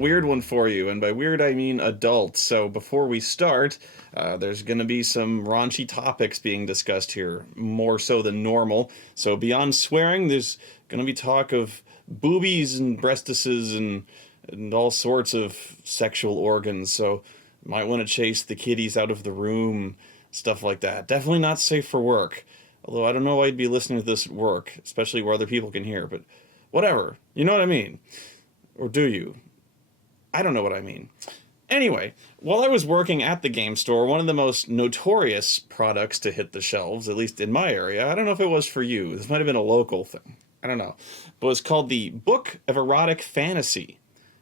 weird one for you, and by weird I mean adult. So before we start, there's going to be some raunchy topics being discussed here, more so than normal. So beyond swearing, there's going to be talk of boobies and breastises and all sorts of sexual organs. So might want to chase the kiddies out of the room, stuff like that. Definitely not safe for work. Although I don't know why you'd be listening to this at work, especially where other people can hear, but whatever. You know what I mean? Or do you? I don't know what I mean. Anyway, while I was working at the game store, one of the most notorious products to hit the shelves, at least in my area, I don't know if it was for you, this might have been a local thing, I don't know, but it was called the Book of Erotic Fantasy,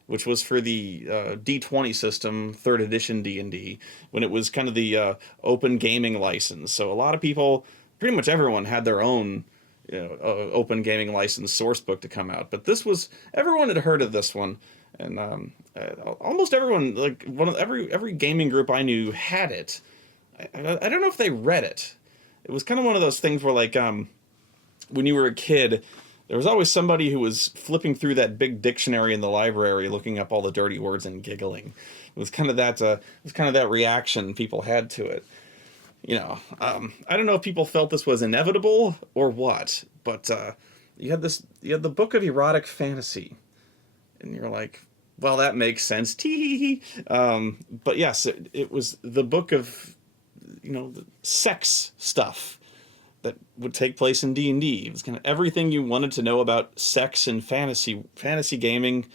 which was for the D20 system, 3rd edition D&D, when it was kind of the open gaming license. So a lot of people, pretty much everyone, had their own open gaming license source book to come out. But this was, everyone had heard of this one. And almost everyone, like every gaming group I knew had it. I don't know if they read it. It was kind of one of those things where, like, when you were a kid, there was always somebody who was flipping through that big dictionary in the library, looking up all the dirty words and giggling. It was kind of that. It was kind of that reaction people had to it. I don't know if people felt this was inevitable or what, but you had the Book of Erotic Fantasy, and you're like, well, that makes sense. Tee. But yes, it was the book of, the sex stuff that would take place in D&D. It was kind of everything you wanted to know about sex and fantasy gaming,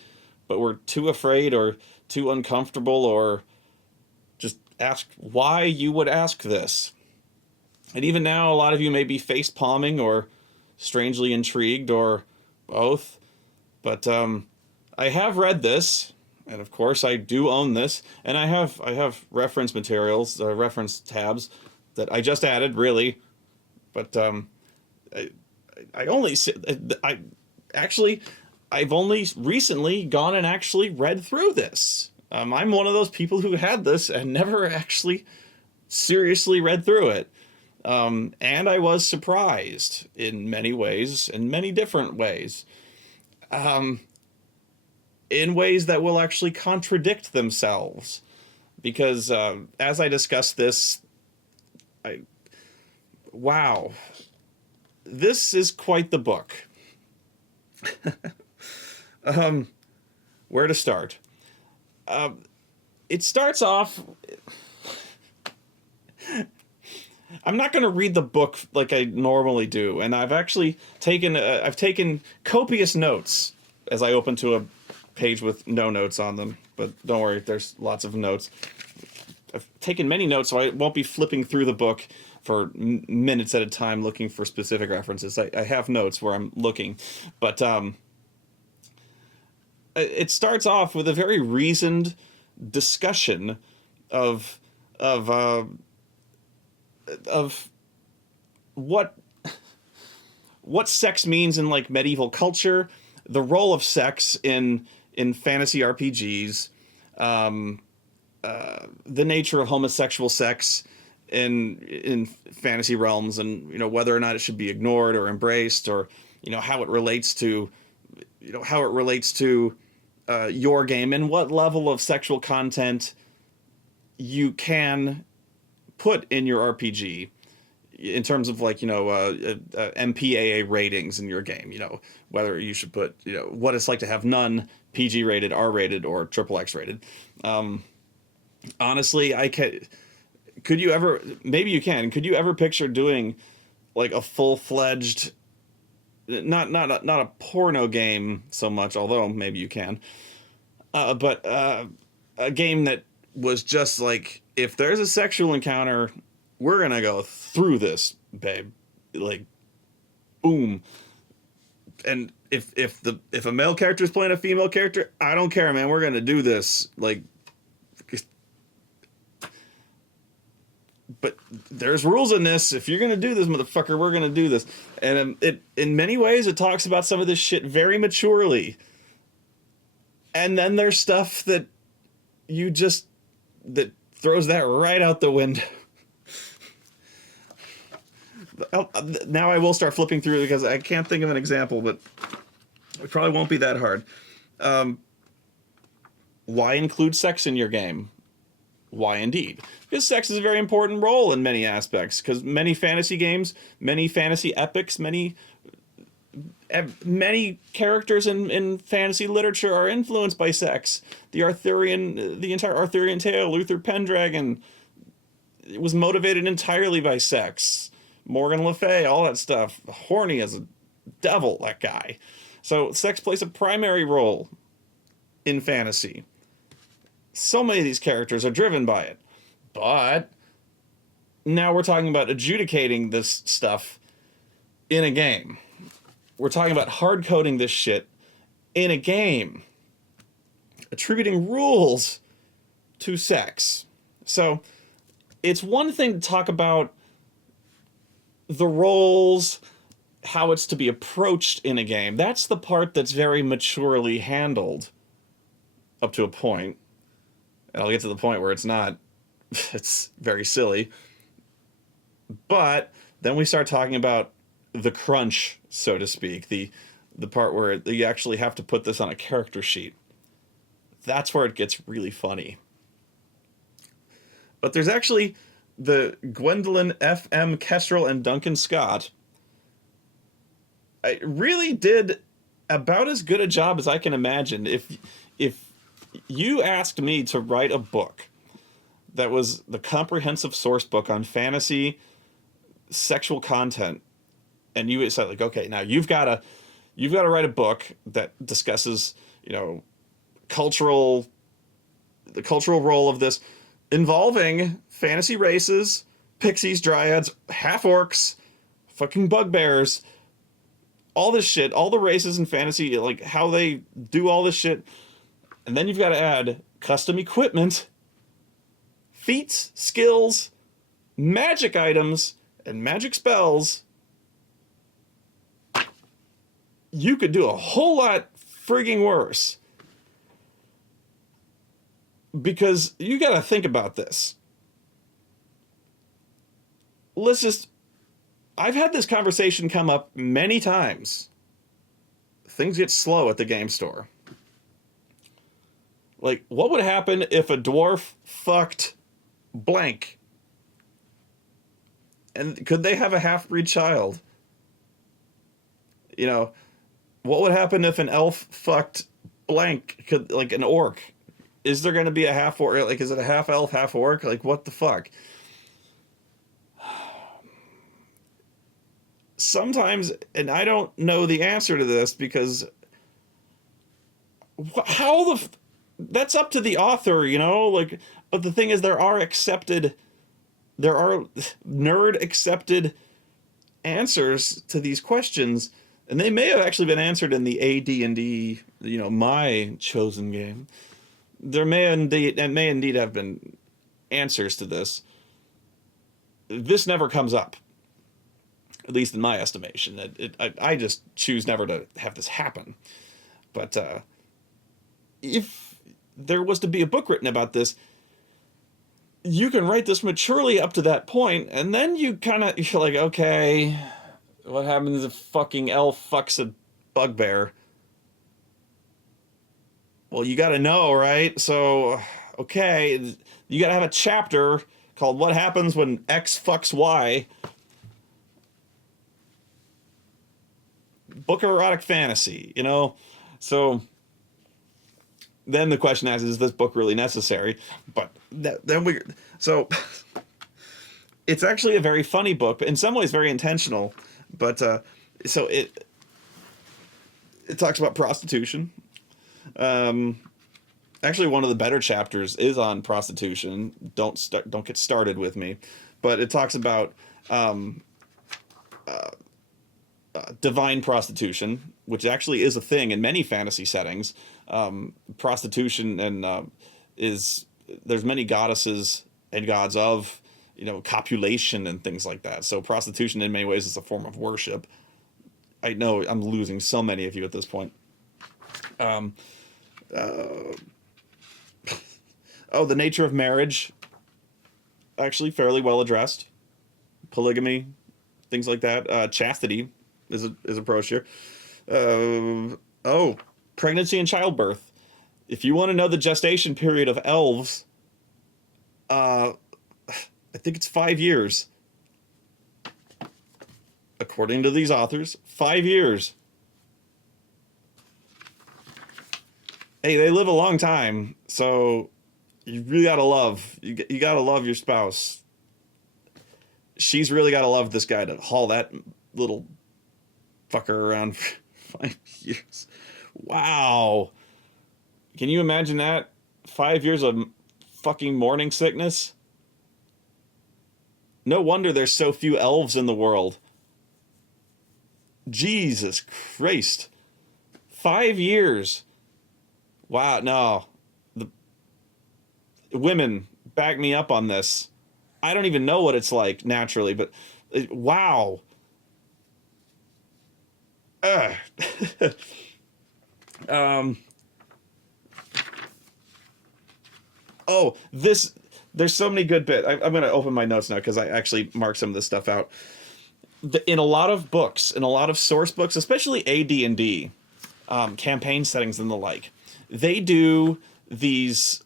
but were too afraid or too uncomfortable or just asked why you would ask this. And even now, a lot of you may be face palming or strangely intrigued or both. But I have read this, and of course I do own this, and I have reference materials, reference tabs that I just added, really. But I've only recently gone and actually read through this. I'm one of those people who had this and never actually seriously read through it. And I was surprised in many ways, in many different ways. In ways that will actually contradict themselves. Because as I discuss this, wow, this is quite the book. Where to start? It starts off... I'm not going to read the book like I normally do, and I've actually taken copious notes as I open to a page with no notes on them, but don't worry, there's lots of notes. I've taken many notes, so I won't be flipping through the book for minutes at a time looking for specific references. I have notes where I'm looking, but it starts off with a very reasoned discussion of what sex means in, like, medieval culture, the role of sex in fantasy RPGs, the nature of homosexual sex in fantasy realms, and whether or not it should be ignored or embraced, or how it relates to your game, and what level of sexual content you can put in your RPG in terms of, like, MPAA ratings in your game, whether you should put, what it's like to have none, PG rated, R rated, or XXX rated. Honestly, could you ever picture doing, like, a full-fledged, not a porno game so much, although maybe you can, but a game that was just like, if there's a sexual encounter, we're gonna go through this, babe. Like, boom. And if a male character is playing a female character, I don't care, man. We're gonna do this. Like, but there's rules in this. If you're gonna do this, motherfucker, we're gonna do this. And it, in many ways, it talks about some of this shit very maturely. And then there's stuff that throws that right out the window. Now I will start flipping through because I can't think of an example, but it probably won't be that hard. Why include sex in your game? Why indeed? Because sex is a very important role in many aspects. Because many fantasy games, many fantasy epics, many characters in fantasy literature are influenced by sex. The entire Arthurian tale, Uther Pendragon, it was motivated entirely by sex. Morgan Le Fay, all that stuff, horny as a devil, that guy. So sex plays a primary role in fantasy. So many of these characters are driven by it. But now we're talking about adjudicating this stuff in a game. We're talking about hard coding this shit in a game. Attributing rules to sex. So it's one thing to talk about the roles, how it's to be approached in a game. That's the part that's very maturely handled up to a point. And I'll get to the point where it's not. It's very silly. But then we start talking about the crunch, so to speak, the part where you actually have to put this on a character sheet. That's where it gets really funny. But there's actually the Gwendolyn F.M. Kestrel and Duncan Scott. I really did about as good a job as I can imagine. If you asked me to write a book that was the comprehensive source book on fantasy sexual content, and you said like, okay, now you've got to write a book that discusses, the cultural role of this, involving fantasy races, pixies, dryads, half orcs, fucking bugbears, all this shit, all the races in fantasy, like how they do all this shit. And then you've got to add custom equipment, feats, skills, magic items, and magic spells. You could do a whole lot frigging worse. Because you got to think about this. I've had this conversation come up many times. Things get slow at the game store. Like, what would happen if a dwarf fucked blank? And could they have a half-breed child? What would happen if an elf fucked blank, like an orc? Is there going to be a half orc? Like, is it a half elf, half orc? Like, what the fuck? Sometimes, and I don't know the answer to this because that's up to the author, like, but the thing is there are nerd accepted answers to these questions, and they may have actually been answered in the AD&D, my chosen game. There may indeed have been answers to this. This never comes up, at least in my estimation. I just choose never to have this happen. But if there was to be a book written about this, you can write this maturely up to that point, and then you're like, okay, what happens if fucking elf fucks a bugbear? Well, you gotta know, right? So, okay, you gotta have a chapter called What Happens When X Fucks Y. Book of erotic fantasy, So, then the question is this book really necessary? But so, it's actually a very funny book, in some ways very intentional, but, so it talks about prostitution. Actually, one of the better chapters is on prostitution. Don't get started with me, but it talks about divine prostitution, which actually is a thing in many fantasy settings. Prostitution and there's many goddesses and gods of copulation and things like that. So prostitution in many ways is a form of worship. I know I'm losing so many of you at this point. The nature of marriage, actually fairly well addressed. Polygamy, things like that. Chastity is approached here. Pregnancy and childbirth If you want to know the gestation period of elves, I think it's 5 years. According to these authors, 5 years. Hey, they live a long time, so you really gotta love. You gotta love your spouse. She's really gotta love this guy to haul that little fucker around for 5 years. Wow. Can you imagine that? 5 years of fucking morning sickness? No wonder there's so few elves in the world. Jesus Christ. 5 years. Wow, no. The women back me up on this. I don't even know what it's like naturally, but wow. Oh, this. There's so many good bits. I'm going to open my notes now because I actually marked some of this stuff out. In a lot of books, in a lot of source books, especially AD&D, campaign settings and the like, they do these.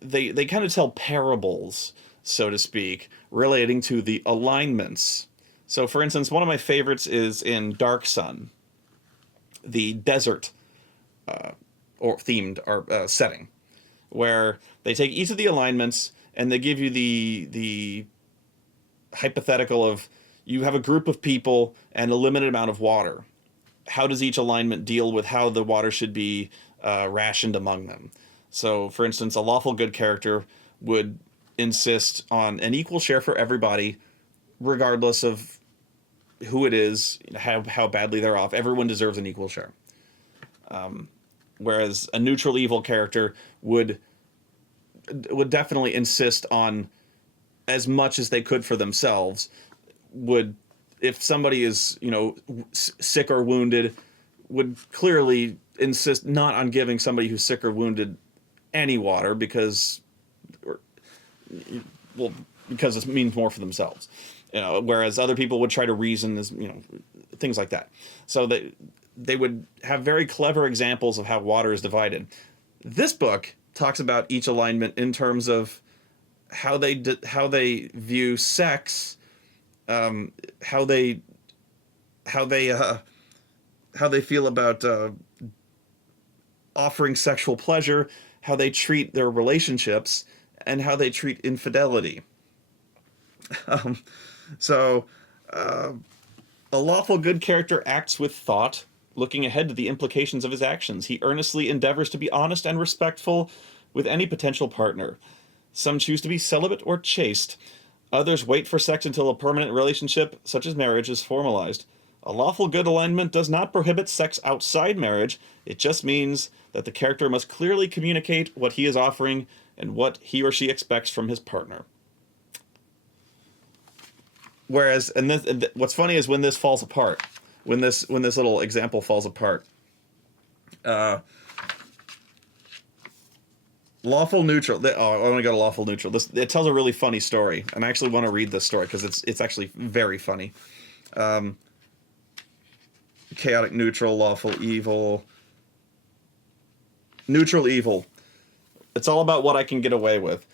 They kind of tell parables, so to speak, relating to the alignments. So, for instance, one of my favorites is in Dark Sun, the desert or themed setting, where they take each of the alignments and they give you the hypothetical of you have a group of people and a limited amount of water. How does each alignment deal with how the water should be rationed among them? So, for instance, a lawful good character would insist on an equal share for everybody, regardless of who it is, how badly they're off. Everyone deserves an equal share. Whereas a neutral evil character would definitely insist on as much as they could for themselves. Would, if somebody is, sick or wounded, would clearly insist not on giving somebody who's sick or wounded any water because it means more for themselves. Whereas other people would try to reason as, things like that. So they would have very clever examples of how water is divided. This book talks about each alignment in terms of how they view sex, how they feel about offering sexual pleasure, how they treat their relationships, and how they treat infidelity. A lawful good character acts with thought, looking ahead to the implications of his actions. He earnestly endeavors to be honest and respectful with any potential partner. Some choose to be celibate or chaste. Others wait for sex until a permanent relationship, such as marriage, is formalized. A lawful good alignment does not prohibit sex outside marriage. It just means that the character must clearly communicate what he is offering and what he or she expects from his partner. Whereas, what's funny is when this falls apart, when this little example falls apart, lawful neutral. I want to go to lawful neutral. It tells a really funny story, and I actually want to read this story because it's actually very funny. Chaotic neutral, lawful evil, neutral evil. It's all about what I can get away with.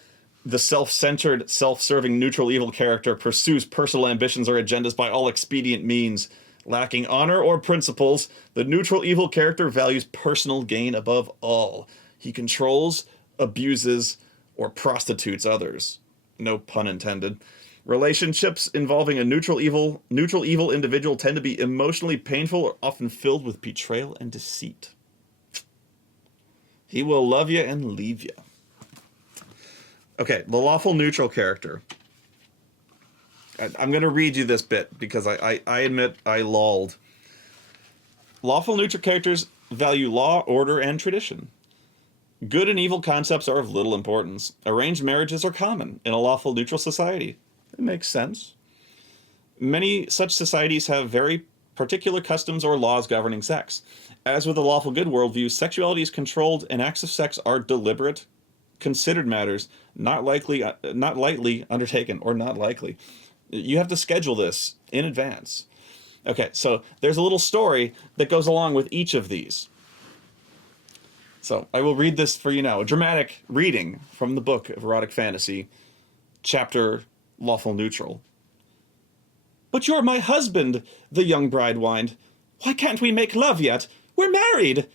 The self-centered, self-serving neutral evil character pursues personal ambitions or agendas by all expedient means. Lacking honor or principles, the neutral evil character values personal gain above all. He controls, abuses, or prostitutes others. No pun intended. Relationships involving a neutral evil individual tend to be emotionally painful or often filled with betrayal and deceit. He will love you and leave you. Okay, the lawful neutral character. I'm going to read you this bit because I admit I lolled. Lawful neutral characters value law, order, and tradition. Good and evil concepts are of little importance. Arranged marriages are common in a lawful neutral society. It makes sense. Many such societies have very particular customs or laws governing sex. As with a lawful good worldview, sexuality is controlled and acts of sex are deliberate, considered matters, not lightly undertaken, or not likely. You have to schedule this in advance. Okay, so there's a little story that goes along with each of these. So I will read this for you now. A dramatic reading from the book of erotic fantasy, chapter Lawful Neutral. But you're my husband, the young bride whined. Why can't we make love yet? We're married.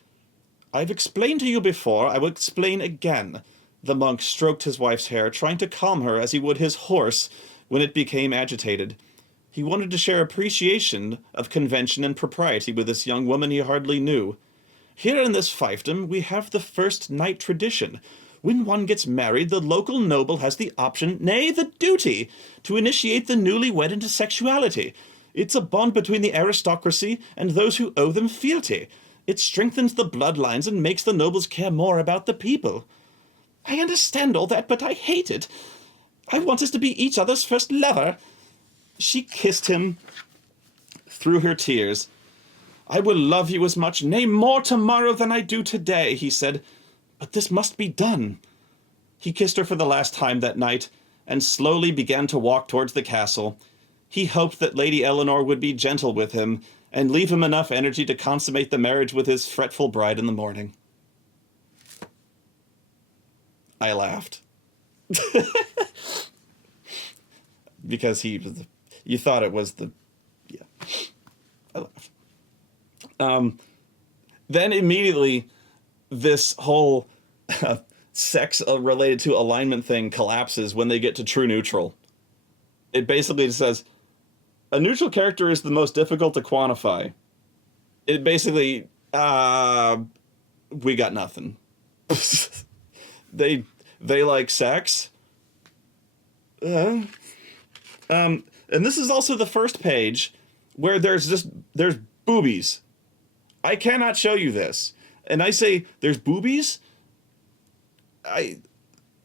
I've explained to you before, I will explain again. The monk stroked his wife's hair, trying to calm her as he would his horse when it became agitated. He wanted to share appreciation of convention and propriety with this young woman he hardly knew. Here in this fiefdom, we have the first night tradition. When one gets married, the local noble has the option, nay, the duty, to initiate the newlywed into sexuality. It's a bond between the aristocracy and those who owe them fealty. It strengthens the bloodlines and makes the nobles care more about the people. I understand all that, but I hate it. I want us to be each other's first lover. She kissed him through her tears. I will love you as much, nay, more tomorrow than I do today, he said. But this must be done. He kissed her for the last time that night, and slowly began to walk towards the castle. He hoped that Lady Eleanor would be gentle with him, and leave him enough energy to consummate the marriage with his fretful bride in the morning. I laughed. Because you thought it was yeah. I laughed. Then immediately, this whole sex related to alignment thing collapses when they get to true neutral. It basically says, a neutral character is the most difficult to quantify. It basically, we got nothing. They like sex. And this is also the first page where there's boobies. I cannot show you this. And I say there's boobies.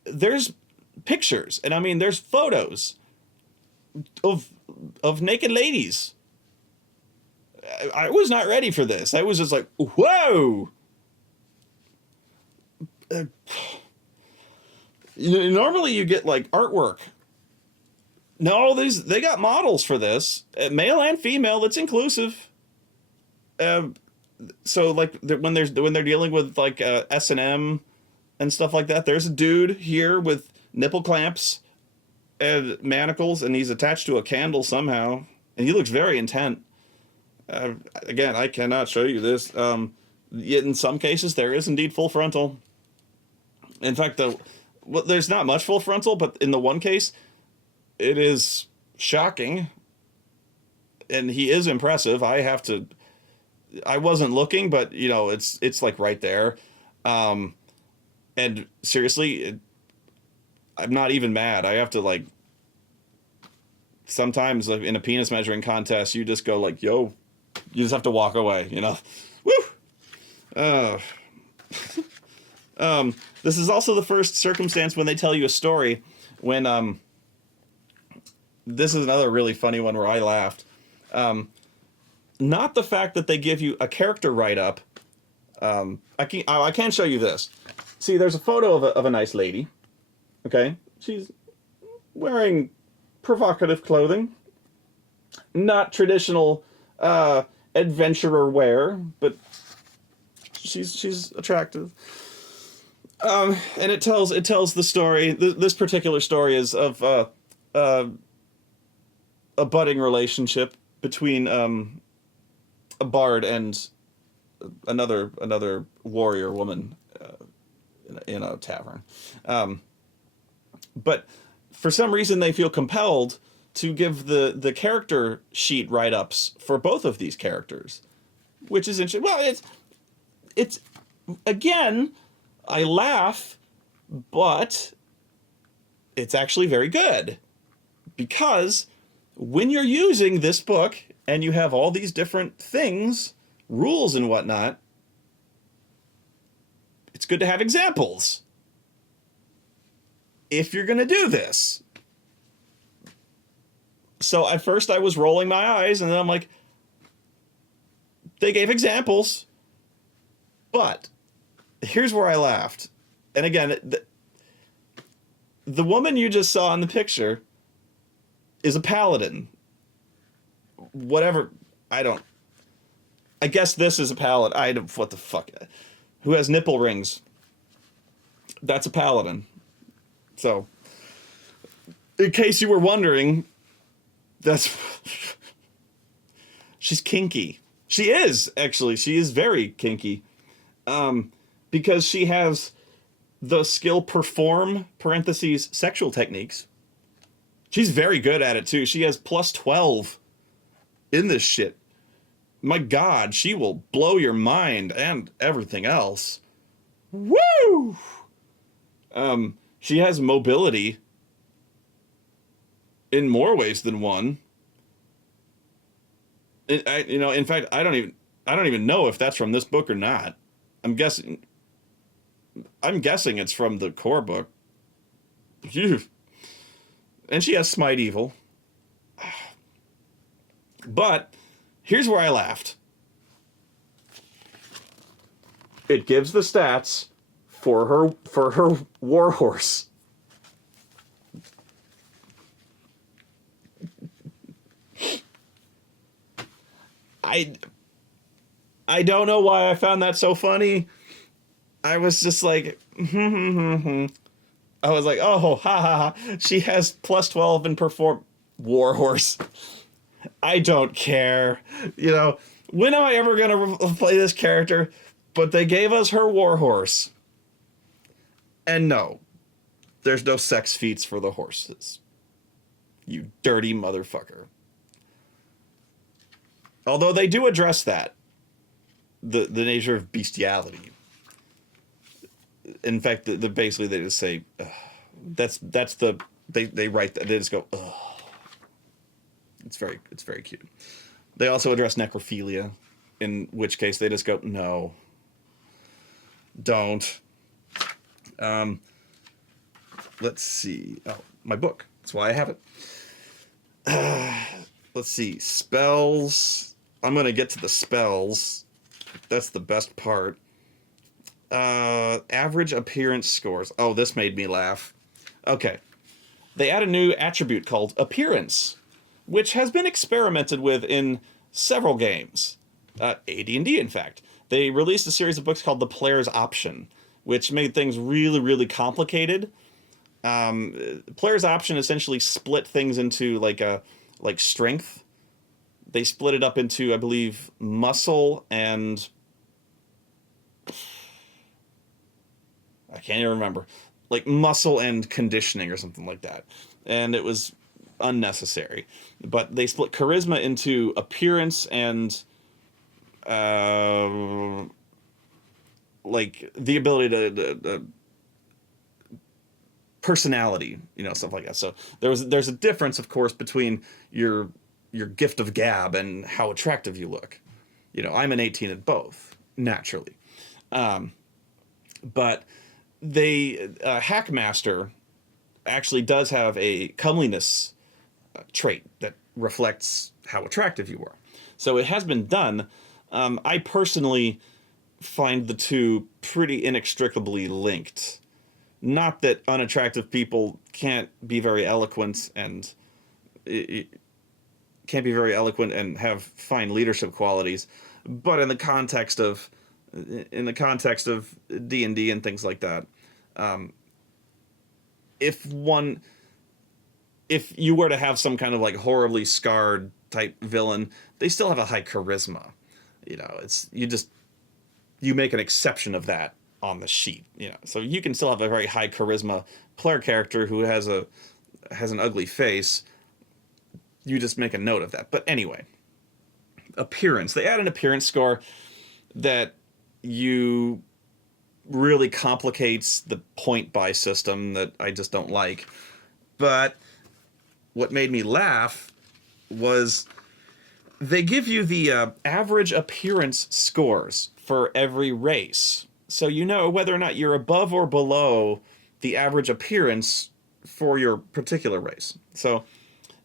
There's pictures, and I mean there's photos of naked ladies. I was not ready for this. I was just like, whoa. Normally you get like artwork. No, they got models for this, male and female. It's inclusive. So like when they're dealing with like S&M and stuff like that, there's a dude here with nipple clamps and manacles, and he's attached to a candle somehow, and he looks very intent. Again, I cannot show you this. Yet in some cases there is indeed full frontal. In fact, there's not much full frontal, but in the one case, it is shocking, and he is impressive. I wasn't looking, but you know, it's like right there. And seriously, I'm not even mad. I have to like, sometimes like in a penis measuring contest, you just go like, yo, you just have to walk away, you know? Woo! This is also the first circumstance when they tell you a story when, this is another really funny one where I laughed. Not the fact that they give you a character write-up. I can show you this. See, there's a photo of a nice lady. Okay? She's wearing provocative clothing. Not traditional adventurer wear, but she's attractive. And it tells the story. This particular story is of a budding relationship between a bard and another warrior woman in a tavern. But for some reason they feel compelled to give the character sheet write-ups for both of these characters, which is interesting. Well, it's again, I laugh, but it's actually very good, because when you're using this book and you have all these different things, rules and whatnot, it's good to have examples if you're going to do this. So at first I was rolling my eyes, and then I'm like, they gave examples, but here's where I laughed. And again, the woman you just saw in the picture is a paladin. Whatever, I guess this is a paladin. What the fuck? who has nipple rings. That's a paladin. So, in case you were wondering, that's she's kinky. She is actually. She is very kinky, because she has the skill perform (parentheses sexual techniques). She's very good at it too. She has plus 12 in this shit. My God, she will blow your mind and everything else. Woo! She has mobility in more ways than one. In fact, I don't even know if that's from this book or not. I'm guessing it's from the core book. Phew. And she has Smite Evil. But here's where I laughed. It gives the stats for her warhorse. I don't know why I found that so funny. I was just like, I was like, oh, ha ha ha. She has plus 12 in perform warhorse. I don't care. When am I ever going to play this character? But they gave us her warhorse. And no, there's no sex feats for the horses. You dirty motherfucker. Although they do address that. The nature of bestiality. In fact, basically they just say, they write that, they just go, ugh. It's very cute. They also address necrophilia, in which case they just go, no, don't. Let's see. Oh, my book. That's why I have it. Let's see. Spells. I'm going to get to the spells. That's the best part. Average appearance scores. Oh, this made me laugh. Okay. They add a new attribute called appearance, which has been experimented with in several games. AD&D, in fact. They released a series of books called The Player's Option, which made things really, really complicated. Player's Option essentially split things into like strength. They split it up into, I believe, muscle and... I can't even remember. Like muscle and conditioning or something like that. And it was unnecessary. But they split charisma into appearance and like the ability to personality, stuff like that. So there's a difference, of course, between your gift of gab and how attractive you look. I'm an 18 at both, naturally. But Hackmaster actually does have a comeliness trait that reflects how attractive you are. So it has been done. I personally find the two pretty inextricably linked. Not that unattractive people can't be very eloquent and have fine leadership qualities, but in the context of D&D and things like that, if you were to have some kind of like horribly scarred type villain, they still have a high charisma. You make an exception of that on the sheet. So you can still have a very high charisma player character who has an ugly face. You just make a note of that. But anyway, appearance. They add an appearance score that really complicates the point buy system that I just don't like. But what made me laugh was they give you the average appearance scores for every race. So you know whether or not you're above or below the average appearance for your particular race. So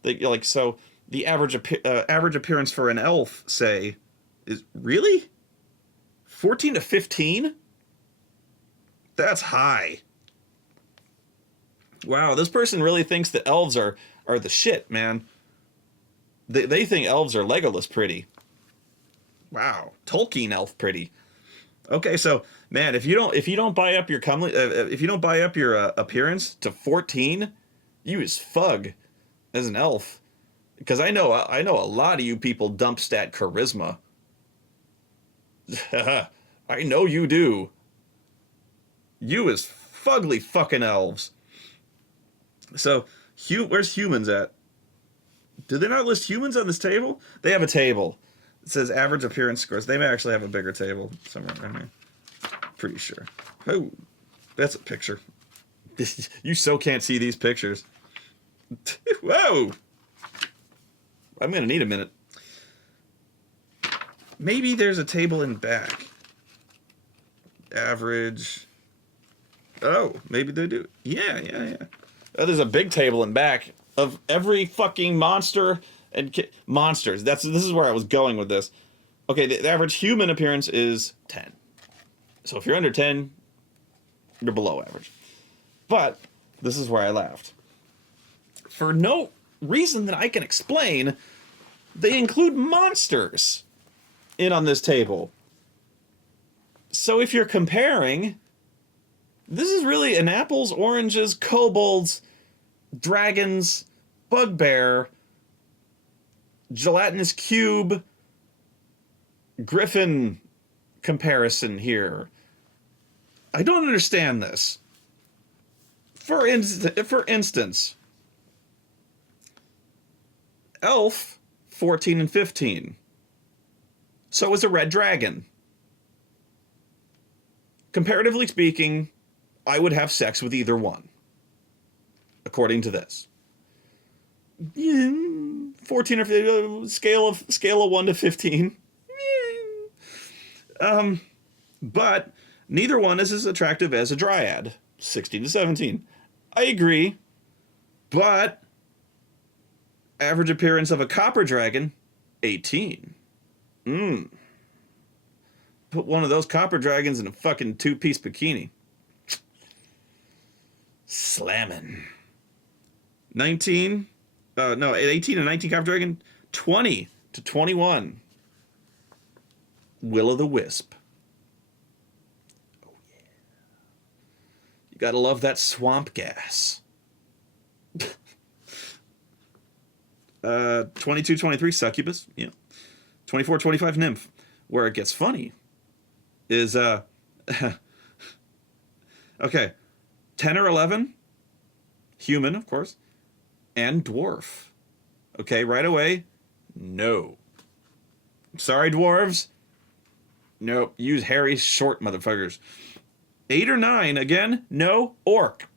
the average appearance for an elf, say, is really 14 to 15? That's high. Wow, this person really thinks that elves are the shit, man. They think elves are Legolas pretty. Wow, Tolkien elf pretty. Okay, so man, if you don't buy up your comely if you don't buy up your appearance to 14, you is fug as an elf. Because I know a lot of you people dump stat charisma. I know you do. You is fugly fucking elves. So, where's humans at? Do they not list humans on this table? They have a table. It says average appearance scores. They may actually have a bigger table somewhere around here. Pretty sure. Oh, that's a picture. You so can't see these pictures. Whoa! I'm gonna need a minute. Maybe there's a table in back. Average. Oh, maybe they do. Yeah. Oh, there's a big table in back of every fucking monster and monsters. This is where I was going with this. Okay, the average human appearance is 10. So if you're under 10, you're below average. But this is where I laughed. For no reason that I can explain, they include monsters in on this table. So if you're comparing, this is really an apples, oranges, kobolds, dragons, bugbear, gelatinous cube, griffin comparison here. I don't understand this. For instance, elf, 14 and 15. So is a red dragon. Comparatively speaking, I would have sex with either one, according to this. 14 or 15, scale of 1 to 15. But neither one is as attractive as a dryad, 16 to 17. I agree, but average appearance of a copper dragon, 18. Put one of those copper dragons in a fucking two-piece bikini. Slamming. 18 and 19 copper dragon, 20 to 21. Will-o'-the-wisp. Oh yeah. You gotta love that swamp gas. 22, 23 succubus, yeah. 24, 25 nymph. Where it gets funny is okay, 10 or 11 human, of course, and dwarf. Okay, right away, no. Sorry, dwarves. Nope, use hairy, short motherfuckers. 8 or 9, again, no. Orc.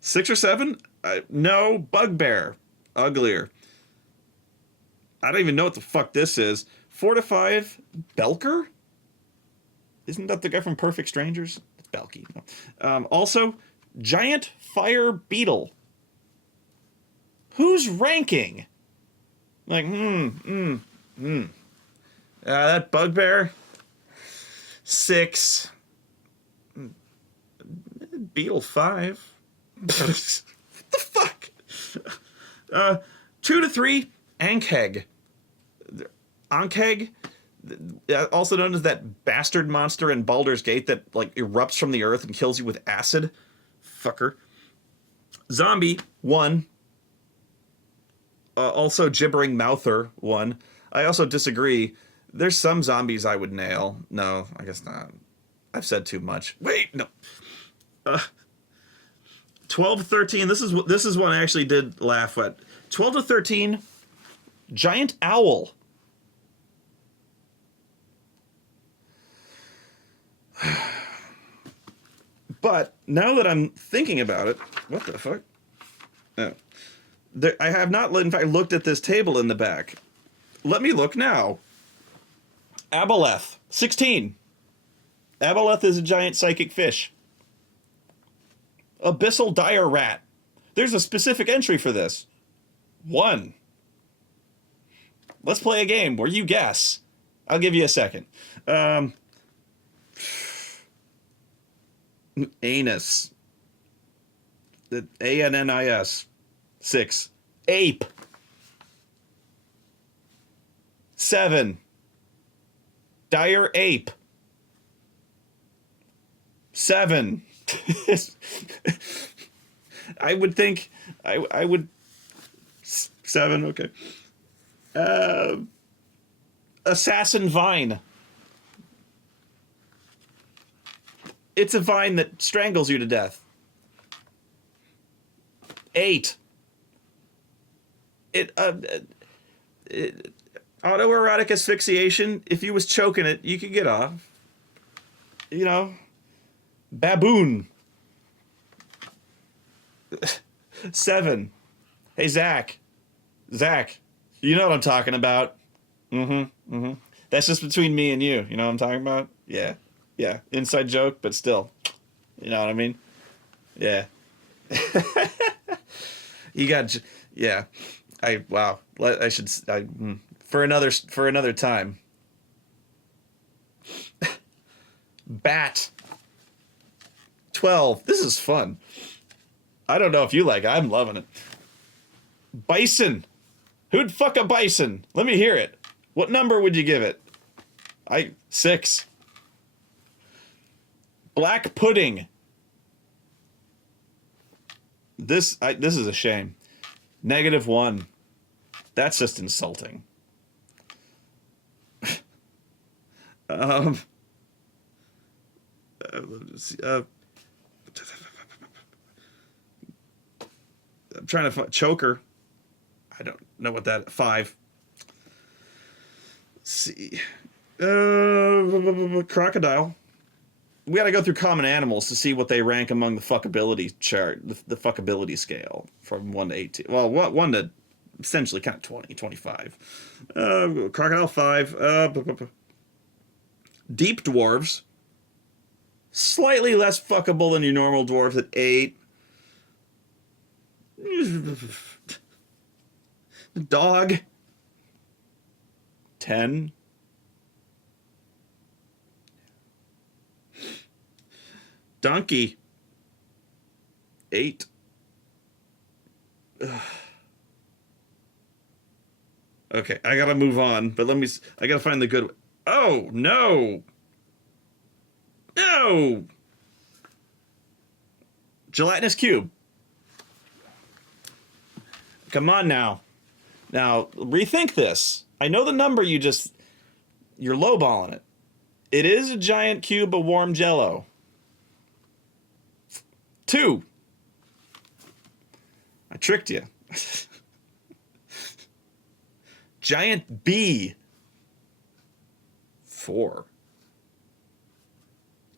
6 or 7, no. Bugbear. Uglier. I don't even know what the fuck this is. 4 to 5, Belker? Isn't that the guy from Perfect Strangers? It's Belky. No. Also, giant fire beetle. Who's ranking? Like, that bugbear, 6. Beetle, 5. What the fuck? 2 to 3, Ankheg. Ankheg, also known as that bastard monster in Baldur's Gate that like erupts from the earth and kills you with acid. Fucker. Zombie, 1. Also gibbering mouther, 1. I also disagree. There's some zombies I would nail. No, I guess not. I've said too much. Wait, no. 12 to 13. This is one I actually did laugh at. 12 to 13, giant owl. But now that I'm thinking about it, what the fuck? Oh. I have not, in fact, looked at this table in the back. Let me look now. Aboleth, 16. Aboleth is a giant psychic fish. Abyssal dire rat. There's a specific entry for this. 1. Let's play a game where you guess. I'll give you a second. Anus. ANNIS. 6. Ape. 7. Dire ape. 7. I would think I would 7. Okay. Assassin vine. It's a vine that strangles you to death. 8. Autoerotic asphyxiation. If you was choking it, you could get off. You know, baboon. 7. Hey, Zach, you know what I'm talking about. That's just between me and you. You know what I'm talking about? Yeah. Inside joke, but still. You know what I mean? Yeah. You got, yeah. Wow. For another time. Bat. 12. This is fun. I don't know if you like it. I'm loving it. Bison. Who'd fuck a bison? Let me hear it. What number would you give it? 6. Black pudding. This is a shame. -1. That's just insulting. I'm trying to find choker. I don't know what that 5. Let's see. Crocodile. We got to go through common animals to see what they rank among the fuckability chart, the fuckability scale from 1 to 18. Well, 1 to essentially kind of 20, 25. Crocodile 5. Deep dwarves. Slightly less fuckable than your normal dwarves at 8. Dog. 10. Donkey. 8. Okay, I gotta move on, but I gotta find the good one. Oh, no! No! Gelatinous cube. Come on now. Now, rethink this. I know the number you're lowballing it. It is a giant cube of warm jello. 2. I tricked you. Giant bee. 4.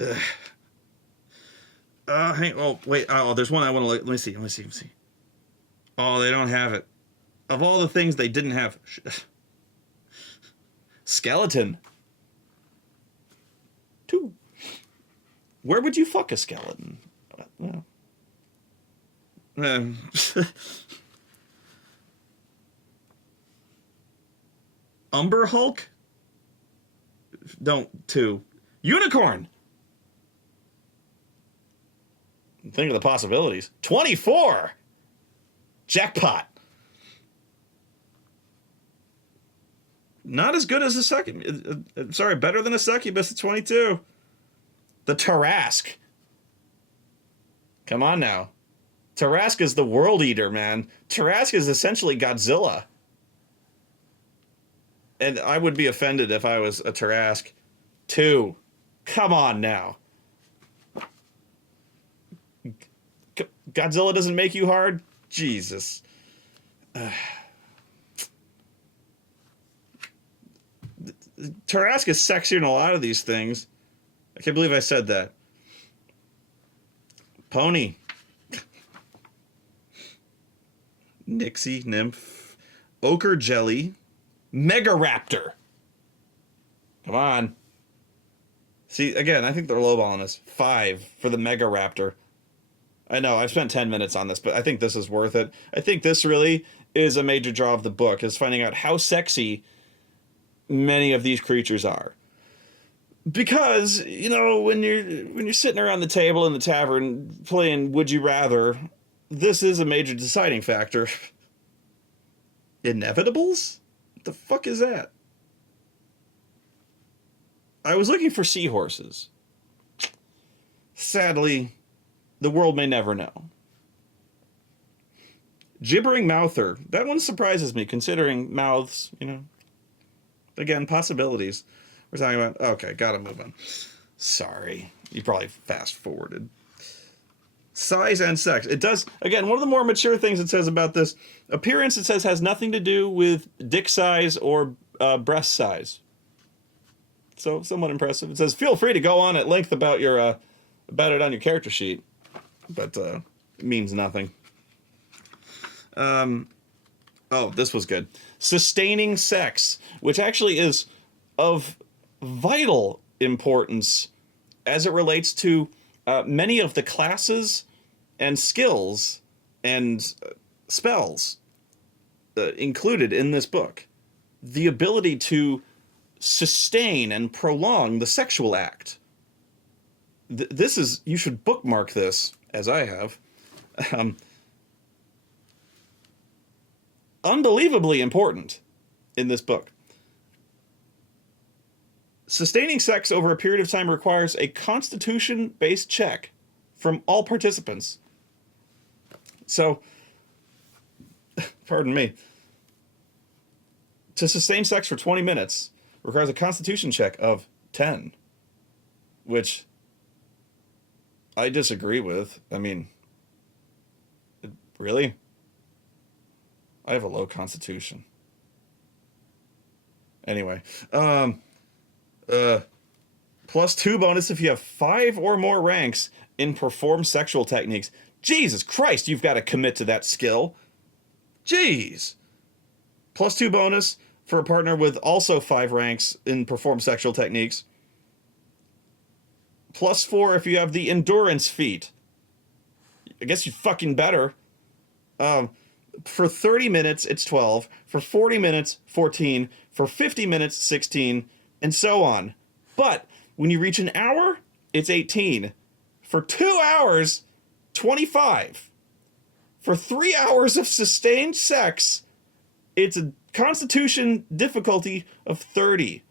Wait. Oh, there's one I want to let me see. Let me see. Oh, they don't have it. Of all the things they didn't have. Skeleton. 2. Where would you fuck a skeleton? Umber Hulk? Don't. 2. Unicorn! Think of the possibilities. 24! Jackpot! Not as good as a second. Sorry, better than a succubus at 22. The Tarrasque. Come on now. Tarrasque is the world eater, man. Tarrasque is essentially Godzilla. And I would be offended if I was a Tarrasque. 2. Come on now. Godzilla doesn't make you hard? Jesus. Tarrasque is sexier than a lot of these things. I can't believe I said that. Pony. Nixie, nymph. Ochre jelly. Megaraptor. Come on. See, again, I think they're lowballing us. 5 for the Megaraptor. I know, I've spent 10 minutes on this, but I think this is worth it. I think this really is a major draw of the book, is finding out how sexy many of these creatures are. Because, you know, when you're sitting around the table in the tavern playing Would You Rather, this is a major deciding factor. Inevitables? What the fuck is that? I was looking for seahorses. Sadly, the world may never know. Gibbering mouther. That one surprises me, considering mouths, Again, possibilities. We're talking about... Okay, gotta move on. Sorry. You probably fast-forwarded. Size and sex. It does... Again, one of the more mature things it says about this, appearance, it says, has nothing to do with dick size or breast size. So, somewhat impressive. It says, feel free to go on at length about your... about it on your character sheet. But, it means nothing. Oh, this was good. Sustaining sex, which actually is of vital importance as it relates to many of the classes and skills and spells included in this book. The ability to sustain and prolong the sexual act. This is, you should bookmark this, as I have. Unbelievably important in this book. Sustaining sex over a period of time requires a constitution-based check from all participants. So, pardon me, to sustain sex for 20 minutes requires a constitution check of 10, which I disagree with. I mean, really? I have a low constitution. Anyway, plus 2 bonus if you have 5 or more ranks in perform sexual techniques. Jesus Christ, you've got to commit to that skill. Jeez. Plus 2 bonus for a partner with also 5 ranks in perform sexual techniques. Plus 4 if you have the endurance feat. I guess you fucking better. For 30 minutes, it's 12. For 40 minutes, 14. For 50 minutes, 16. And so on. But when you reach an hour, it's 18. For 2 hours, 25. For 3 hours of sustained sex, it's a constitution difficulty of 30.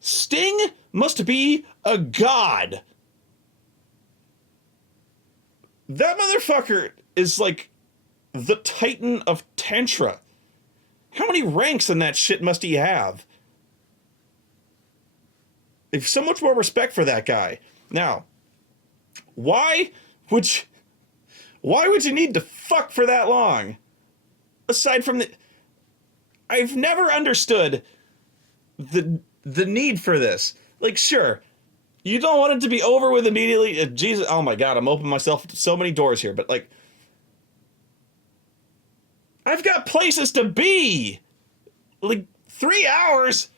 Sting must be a god. That motherfucker is like the Titan of Tantra. How many ranks in that shit must he have? I have so much more respect for that guy. Now, why would you need to fuck for that long? Aside from I've never understood the need for this. Like, sure, you don't want it to be over with immediately. Jesus, oh my God, I'm opening myself to so many doors here, but like, I've got places to be. Like, 3 hours.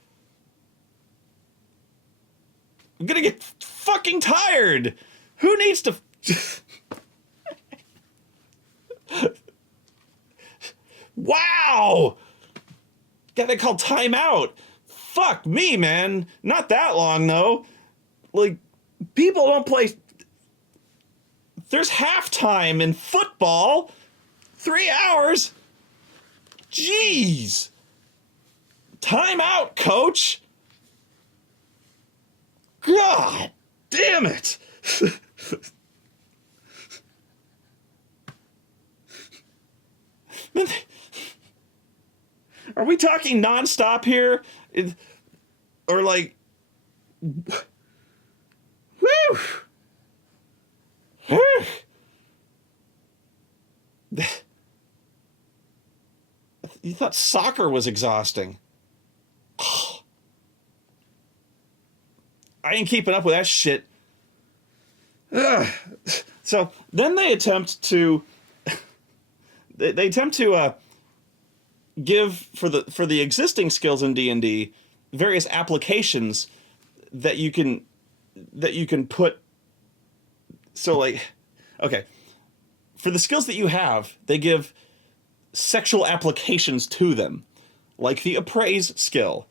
I'm gonna get fucking tired. Who needs to... Wow! Gotta call timeout. Fuck me, man. Not that long, though. Like, people don't play... There's halftime in football. 3 hours? Jeez. Time out, coach. God damn it. Are we talking nonstop here? Or like... Whew. You thought soccer was exhausting. I ain't keeping up with that shit. So then they attempt to give for the existing skills in D&D various applications that you can put. So like, okay, for the skills that you have, they give sexual applications to them, like the appraise skill.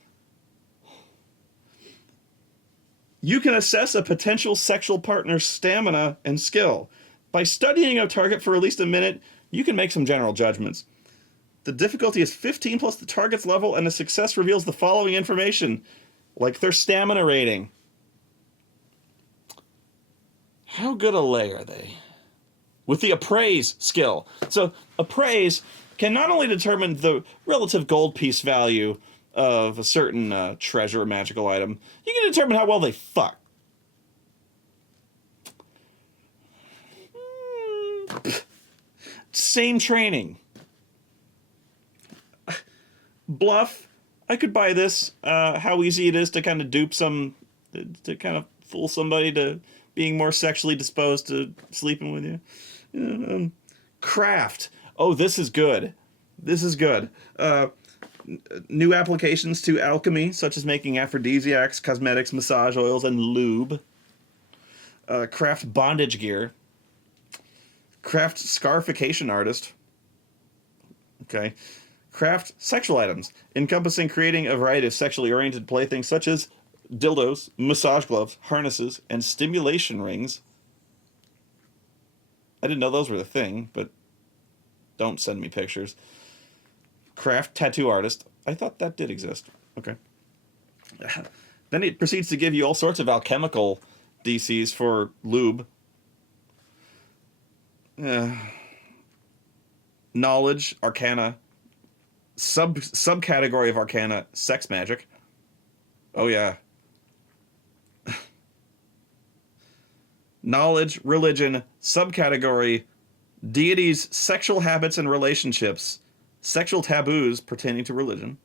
You can assess a potential sexual partner's stamina and skill. By studying a target for at least a minute, you can make some general judgments. The difficulty is 15 plus the target's level, and the success reveals the following information, like their stamina rating. How good a lay are they? With the appraise skill. So appraise can not only determine the relative gold piece value of a certain treasure or magical item, you can determine how well they fuck. Same training. Bluff. I could buy this. How easy it is to kind of dupe to kind of fool somebody to being more sexually disposed to sleeping with you. Craft. Oh, this is good. This is good. New applications to alchemy, such as making aphrodisiacs, cosmetics, massage oils, and lube. Craft bondage gear. Craft scarification artist. Okay. Craft sexual items, encompassing creating a variety of sexually oriented playthings such as dildos, massage gloves, harnesses, and stimulation rings. I didn't know those were the thing, but don't send me pictures. Craft tattoo artist. I thought that did exist. Okay. Then it proceeds to give you all sorts of alchemical DCs for lube. Knowledge, arcana, subcategory of arcana, sex magic. Oh yeah. Knowledge, religion, subcategory, deities, sexual habits and relationships, sexual taboos pertaining to religion,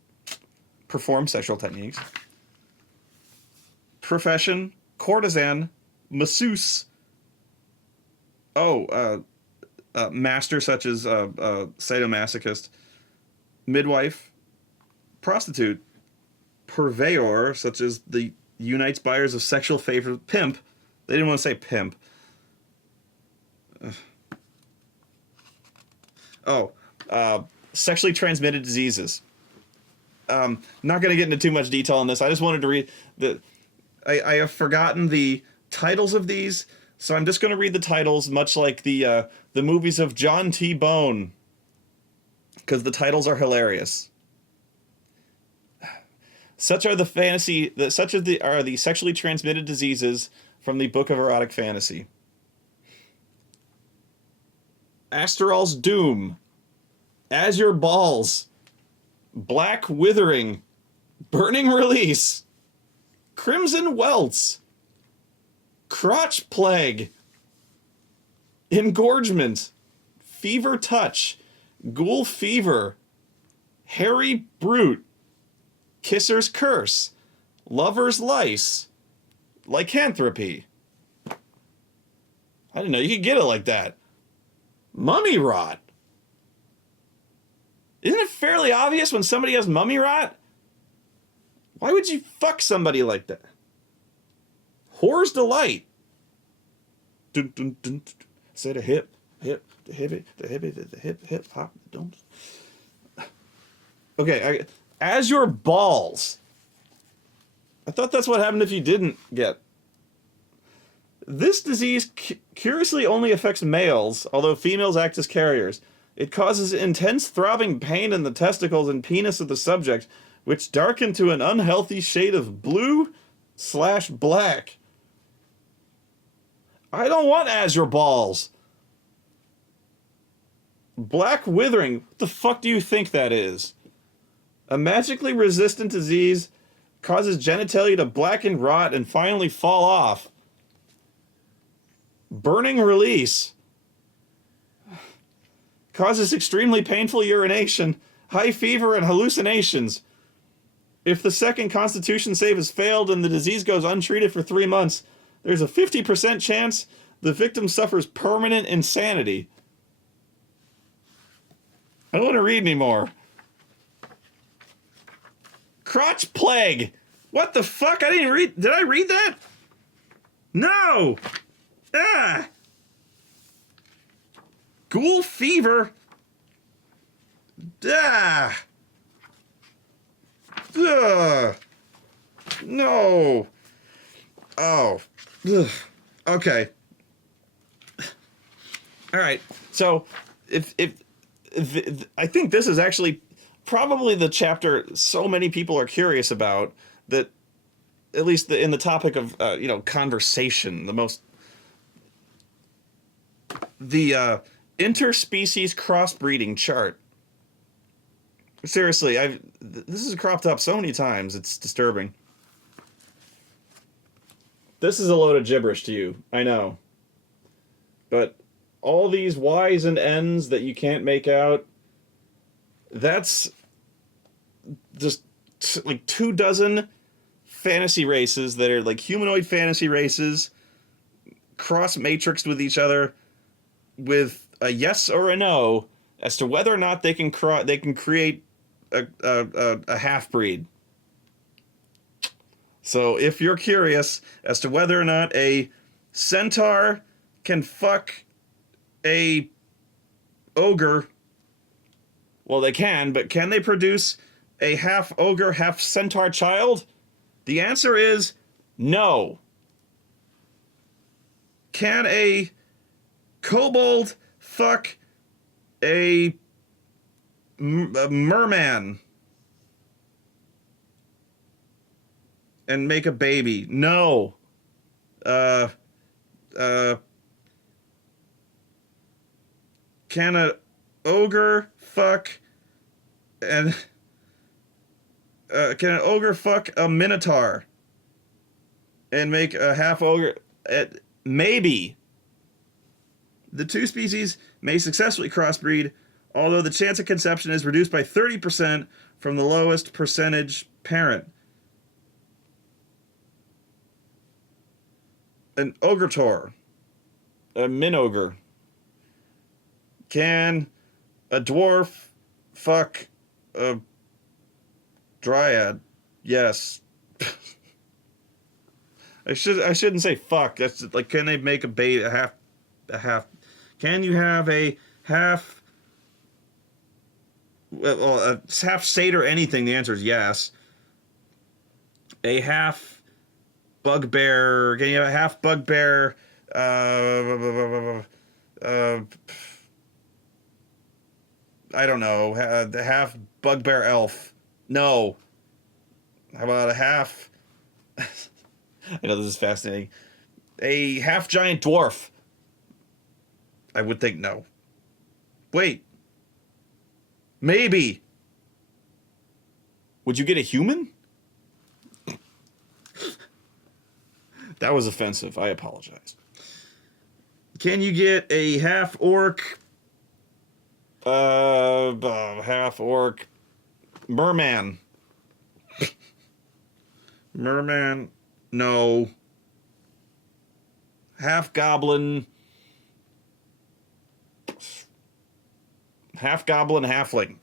perform sexual techniques, profession, courtesan, masseuse. Master such as sadomasochist, midwife, prostitute, purveyor such as the unites buyers of sexual favor, pimp. They didn't want to say pimp. Sexually transmitted diseases. Not going to get into too much detail on this. I just wanted to read the. I have forgotten the titles of these, so I'm just going to read the titles, much like the movies of John T. Bone, because the titles are hilarious. Such are the sexually transmitted diseases from the Book of Erotic Fantasy. Astral's Doom, Azure Balls, Black Withering, Burning Release, Crimson Welts, Crotch Plague, Engorgement, Fever Touch, Ghoul Fever, Hairy Brute, Kisser's Curse, Lover's Lice, Lycanthropy. I didn't know you could get it like that. Mummy Rot. Isn't it fairly obvious when somebody has mummy rot? Why would you fuck somebody like that? Whore's Delight. Dun, dun, dun, dun. Say the hip, hop, don't. Okay, as your balls. I thought that's what happened if you didn't get. This disease curiously only affects males, although females act as carriers. It causes intense throbbing pain in the testicles and penis of the subject, which darken to an unhealthy shade of blue/black. I don't want azure balls. Black Withering. What the fuck do you think that is? A magically resistant disease causes genitalia to blacken, rot, and finally fall off. Burning Release. Causes extremely painful urination, high fever, and hallucinations. If the second constitution save has failed and the disease goes untreated for 3 months, there's a 50% chance the victim suffers permanent insanity. I don't want to read anymore. Crotch Plague. What the fuck? I didn't read. Did I read that? No. Ah. Ghoul Fever. Ah. Ugh. No. Oh. Ugh. Okay. All right. So, if I think this is actually probably the chapter so many people are curious about, that at least in the topic of conversation, the most The interspecies crossbreeding chart. Seriously, this is cropped up so many times. It's disturbing. This is a load of gibberish to you. I know. But all these Y's and N's that you can't make out, that's just like 24 fantasy races that are like humanoid fantasy races, cross matrixed with each other with a yes or a no as to whether or not they can create a half breed. So if you're curious as to whether or not a centaur can fuck a ogre, well, they can, but can they produce a half ogre, half centaur child? The answer is no. Can a kobold fuck a merman and make a baby? No. Uh, can a ogre fuck and can an ogre fuck a minotaur and make a half ogre? Maybe. The two species may successfully crossbreed, although the chance of conception is reduced by 30% from the lowest percentage parent. An ogretor, a minogre. Can a dwarf fuck a dryad? Yes. I shouldn't say fuck. That's just, like, can they make a baby, a half? Can you have a half? Well, a half satyr anything? The answer is yes. A half bugbear? Can you have a half bugbear? I don't know. The half bugbear elf? No. How about a half? I know this is fascinating. A half giant dwarf? I would think no. Wait. Maybe. Would you get a human? That was offensive. I apologize. Can you get a half orc? Half orc merman? Merman? No. Half goblin? Half goblin halfling?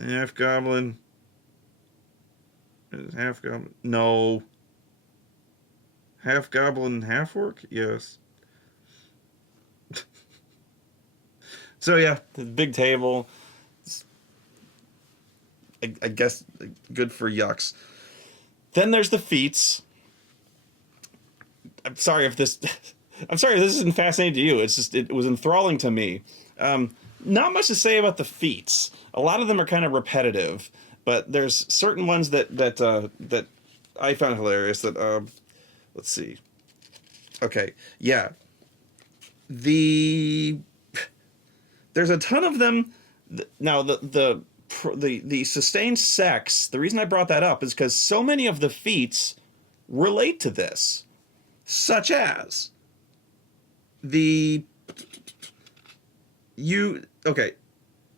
Half goblin? Half goblin? No. Half goblin, half orc? Yes. So yeah, the big table. I guess good for yucks. Then there's the feats. I'm sorry if this isn't fascinating to you. It's just it was enthralling to me. Not much to say about the feats. A lot of them are kind of repetitive, but there's certain ones that I found hilarious. That let's see. Okay, yeah. There's a ton of them. Now the sustained sex. The reason I brought that up is because so many of the feats relate to this, such as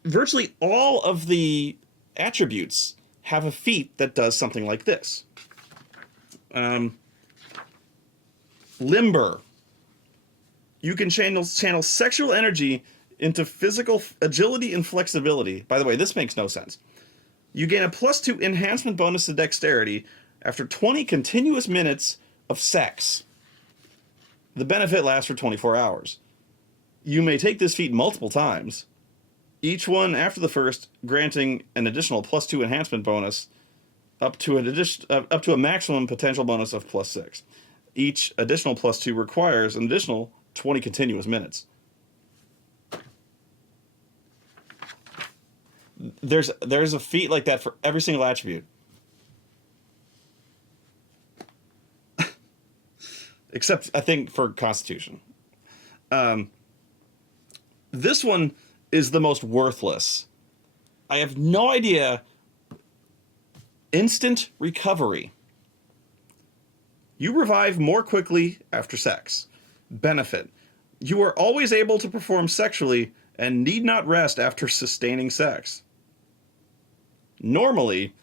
virtually all of the attributes have a feat that does something like this. Limber. You can channel sexual energy into physical agility and flexibility. By the way, this makes no sense. You gain a +2 enhancement bonus to dexterity after 20 continuous minutes of sex. The benefit lasts for 24 hours. You may take this feat multiple times, each one after the first granting an additional +2 enhancement bonus up to a maximum potential bonus of +6. Each additional +2 requires an additional 20 continuous minutes. There's a feat like that for every single attribute. except I think for Constitution. This one is the most worthless. I have no idea. Instant recovery. You revive more quickly after sex. Benefit. You are always able to perform sexually and need not rest after sustaining sex. Normally,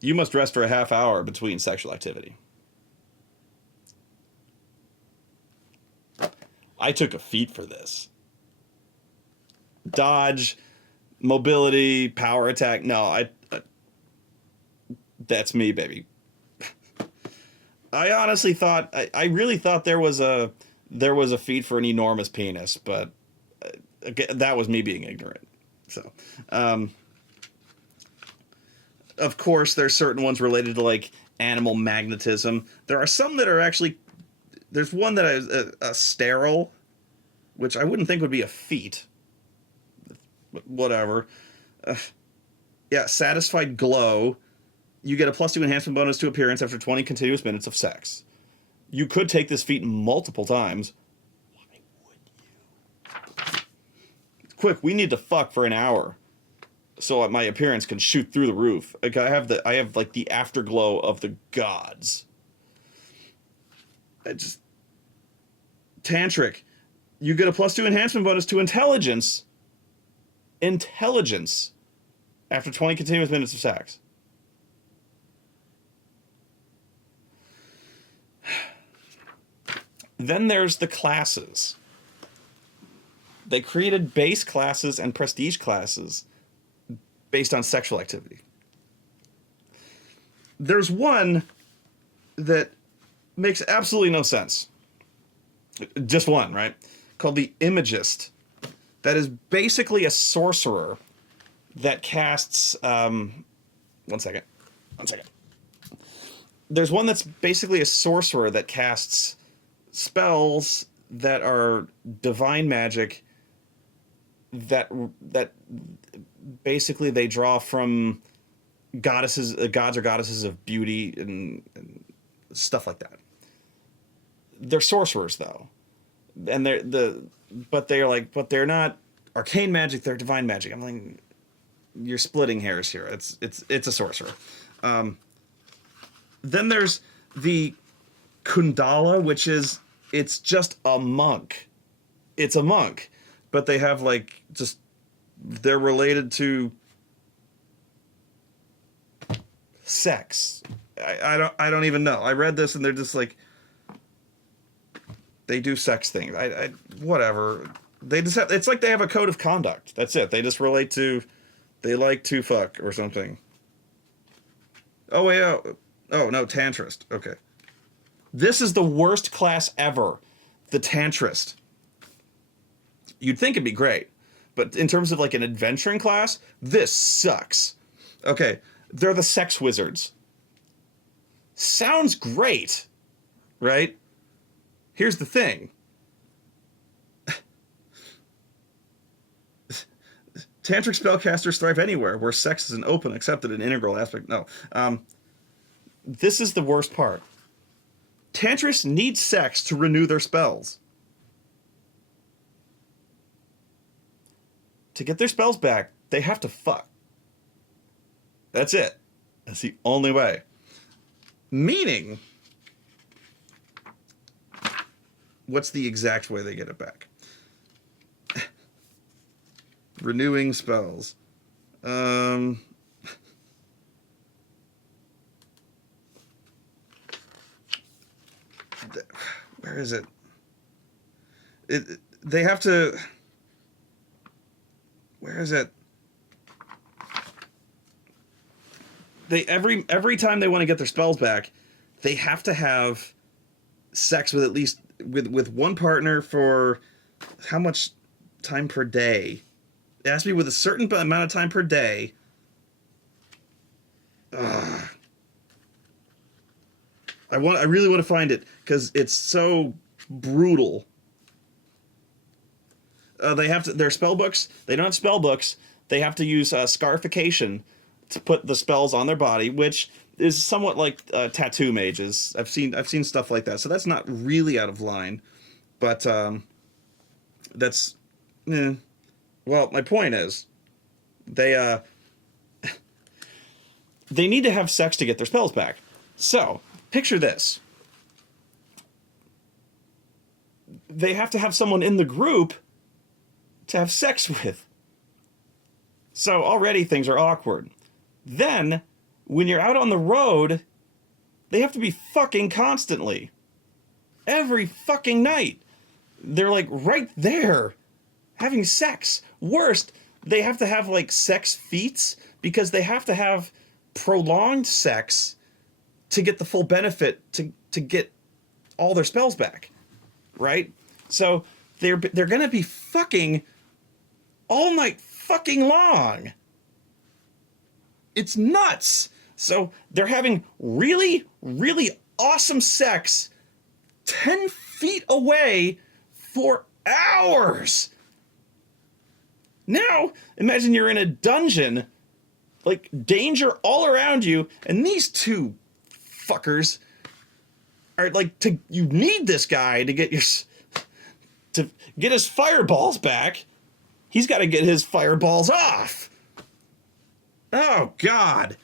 you must rest for a half hour between sexual activity. I took a feat for this. Dodge, mobility, power attack. No, that's me, baby. I honestly thought, I really thought there was a feat for an enormous penis, but that was me being ignorant. So, of course, there's certain ones related to like animal magnetism. There are some that are actually. There's one that is a sterile, which I wouldn't think would be a feat. But whatever. Yeah, satisfied glow. You get a +2 enhancement bonus to appearance after 20 continuous minutes of sex. You could take this feat multiple times. Why would you? Quick, we need to fuck for an hour, so my appearance can shoot through the roof. Like I have like the afterglow of the gods. Tantric. You get a +2 enhancement bonus to intelligence. Intelligence after 20 continuous minutes of sex. Then there's the classes. They created base classes and prestige classes based on sexual activity. There's one that makes absolutely no sense. Just one, right? Called the Imagist. That is basically a sorcerer that casts... One second. There's one that's basically a sorcerer that casts spells that are divine magic that basically they draw from gods or goddesses of beauty and stuff like that. They're sorcerers though, and but they're not arcane magic. They're divine magic. I'm like, you're splitting hairs here. It's a sorcerer. Then there's the Kundala, which is it's just a monk. It's a monk, but they have like just they're related to sex. I don't even know. I read this and they're just like they do sex things. I whatever. They just have, it's like they have a code of conduct. That's it. They just relate to they like to fuck or something. Oh wait, oh no, tantrist. Okay. This is the worst class ever. The tantrist. You'd think it'd be great, but in terms of like an adventuring class, this sucks. Okay, they're the sex wizards. Sounds great, right? Here's the thing. Tantric spellcasters thrive anywhere where sex is an open, accepted, and integral aspect. No. This is the worst part. Tantrists need sex to renew their spells. To get their spells back, they have to fuck. That's it. That's the only way. Meaning, what's the exact way they get it back? Renewing spells. Where is it? They have to. Where is it? They every time they want to get their spells back, they have to have sex with at least with one partner for how much time per day? It has to be with a certain amount of time per day. Ugh. I really want to find it because it's so brutal. They have to. Their spell books. They don't have spell books. They have to use scarification to put the spells on their body, which is somewhat like tattoo mages. I've seen stuff like that, so that's not really out of line, but that's well, my point is they they need to have sex to get their spells back. So picture this: they have to have someone in the group to have sex with. So already things are awkward. Then, when you're out on the road, they have to be fucking constantly. Every fucking night. They're like right there having sex. Worst, they have to have like sex feats because they have to have prolonged sex to get the full benefit to get all their spells back. Right? So they're going to be fucking all night fucking long. It's nuts. So they're having really, really awesome sex 10 feet away for hours. Now, imagine you're in a dungeon, like danger all around you, and these two fuckers are like, you need this guy to get his fireballs back. He's got to get his fireballs off. Oh, God.